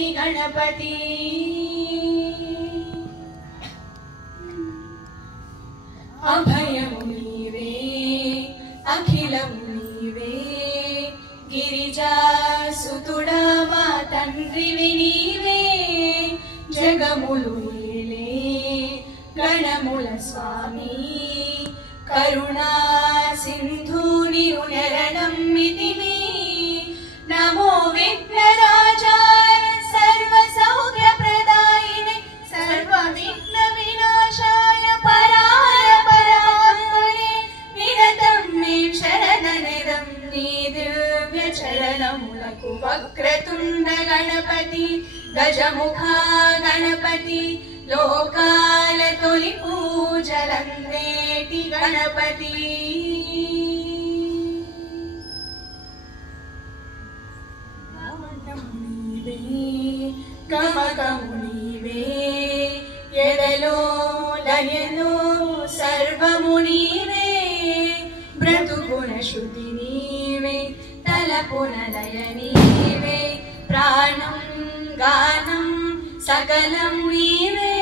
नेति गणपति अभयमु नीवे अखिलमु नीवे गिरिजा सुतुडा मा तंड्रिवि नीवे जगमुलु नीले गणमुल स्वामी करुणा सिंधु निरुणरणमिति मे नमो विघ्नराजाय सर्व सौख्य प्रदायिने सर्व विघ्न विनाशाय पराय परमात्मने निरतं मे शरणनिरं नी दिव्य चरणमुలకు वक्रतुंड गणपति गजमुखा गणपति लोकाल तोलि पूजलंदेति गणपति गमकमु नीवे एदलो लयलो सर्वमु नीवे ब्रतुगुण श्रुति नीवे तलपुन लय नीवे प्राणं गानं सकलं नीवे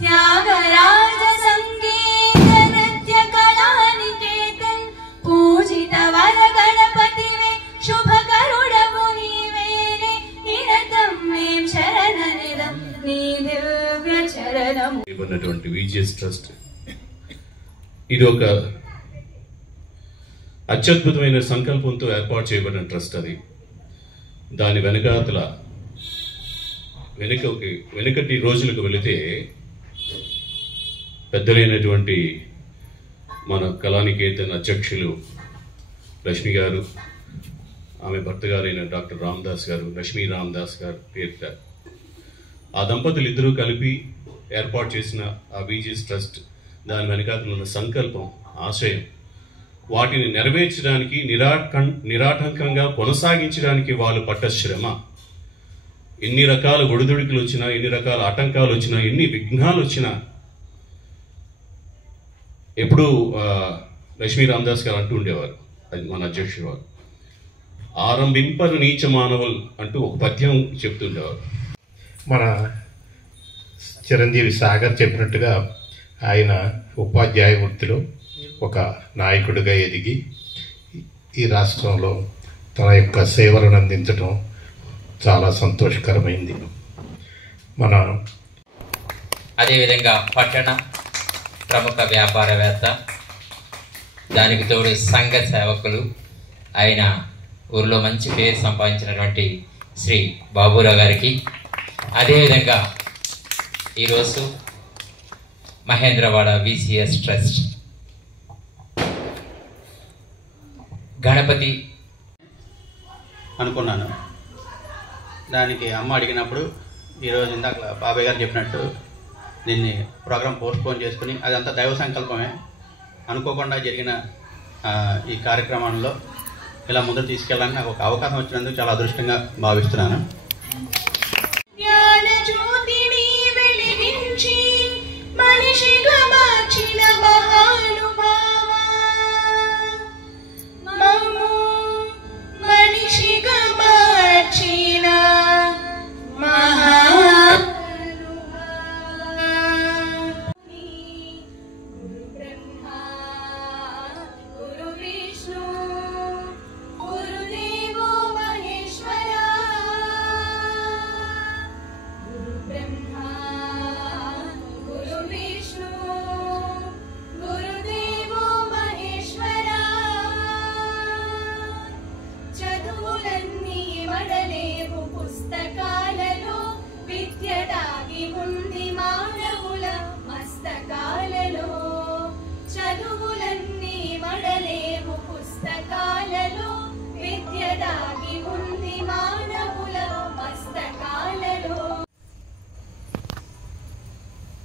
त्यागराज संगीत नृत्य कला निकेतन पूजित वर गणपति वे शुभ करुणवु नीवे निरतं मे शरणनिरं नी दिव्य चरणमु ఇవ్వనటువంటి విజిఎస్ ట్రస్ట్ ఇది ఒక అత్యద్భుతమైన సంకల్పంతో ఏర్పాటు చేయబడిన ట్రస్ట్. అది దాని వెనుకటి రోజులకు వెళితే పెద్దలైనటువంటి మన కళానికేతన్ అధ్యక్షులు లక్ష్మి గారు, ఆమె భర్త గారైన డాక్టర్ రామదాస్ గారు, లక్ష్మీ రామదాస్ గారు పేరిట ఆ దంపతులు ఇద్దరూ కలిపి ఏర్పాటు చేసిన ఆ విజిఎస్ ట్రస్ట్, దాని వెనకాతల ఉన్న సంకల్పం, ఆశయం, వాటిని నెరవేర్చడానికి నిరాటంకంగా కొనసాగించడానికి వాళ్ళు పట్ట శ్రమ, ఎన్ని రకాల ఒడిదుడుకులు వచ్చినా, ఎన్ని రకాల ఆటంకాలు వచ్చినా, ఎన్ని విఘ్నాలు వచ్చినా, ఎప్పుడూ లక్ష్మీ రామదాస్ గారు అంటూ ఉండేవారు, అది మన అధ్యక్షుడు వారు, ఆరంభింపరు నీచ మానవులు అంటూ ఒక పద్యం చెప్తుండేవారు. మన చిరంజీవి సాగర్ చెప్పినట్టుగా ఆయన ఉపాధ్యాయ వృత్తిలో ఒక నాయకుడిగా ఎదిగి ఈ రాష్ట్రంలో తన యొక్క సేవలను అందించడం చాలా సంతోషకరమైంది. మన అదేవిధంగా పట్టణ ప్రముఖ వ్యాపారవేత్త, దానికి తోడు సంఘ సేవకులు, ఆయన ఊరిలో మంచి పేరు సంపాదించినటువంటి శ్రీ బాబురావు గారికి, అదేవిధంగా ఈరోజు మహేంద్రవాడ విసిఎస్ ట్రస్ట్ గణపతి అనుకున్నాను. దానికి అమ్మ అడిగినప్పుడు ఈరోజు ఇందాక బాబాయ్ గారు చెప్పినట్టు దీన్ని ప్రోగ్రాం పోస్ట్పోన్ చేసుకుని, అదంతా దైవ సంకల్పమే, అనుకోకుండా జరిగిన ఈ కార్యక్రమంలో ఇలా ముందుకు తీసుకెళ్ళడానికి నాకు ఒక అవకాశం వచ్చినందుకు చాలా అదృష్టంగా భావిస్తున్నాను.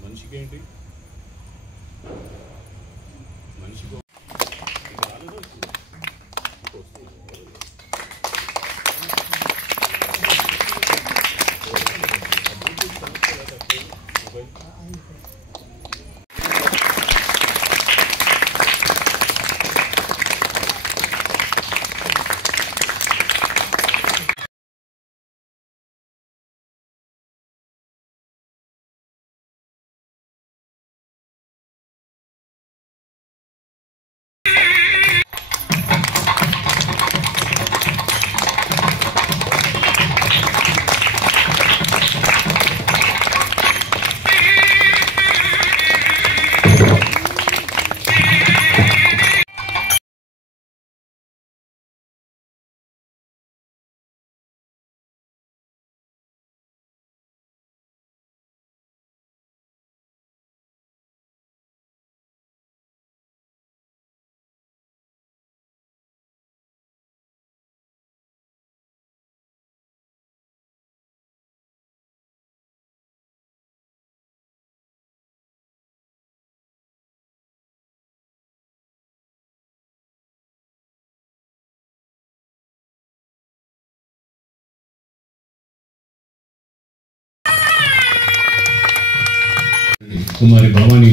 మనిషికేంటి మనిషికి కుమారి భవానీ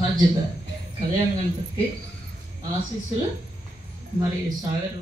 బాధ్యత కళ్యాణ గణపతికి ఆశీస్సులు మరి సాగర్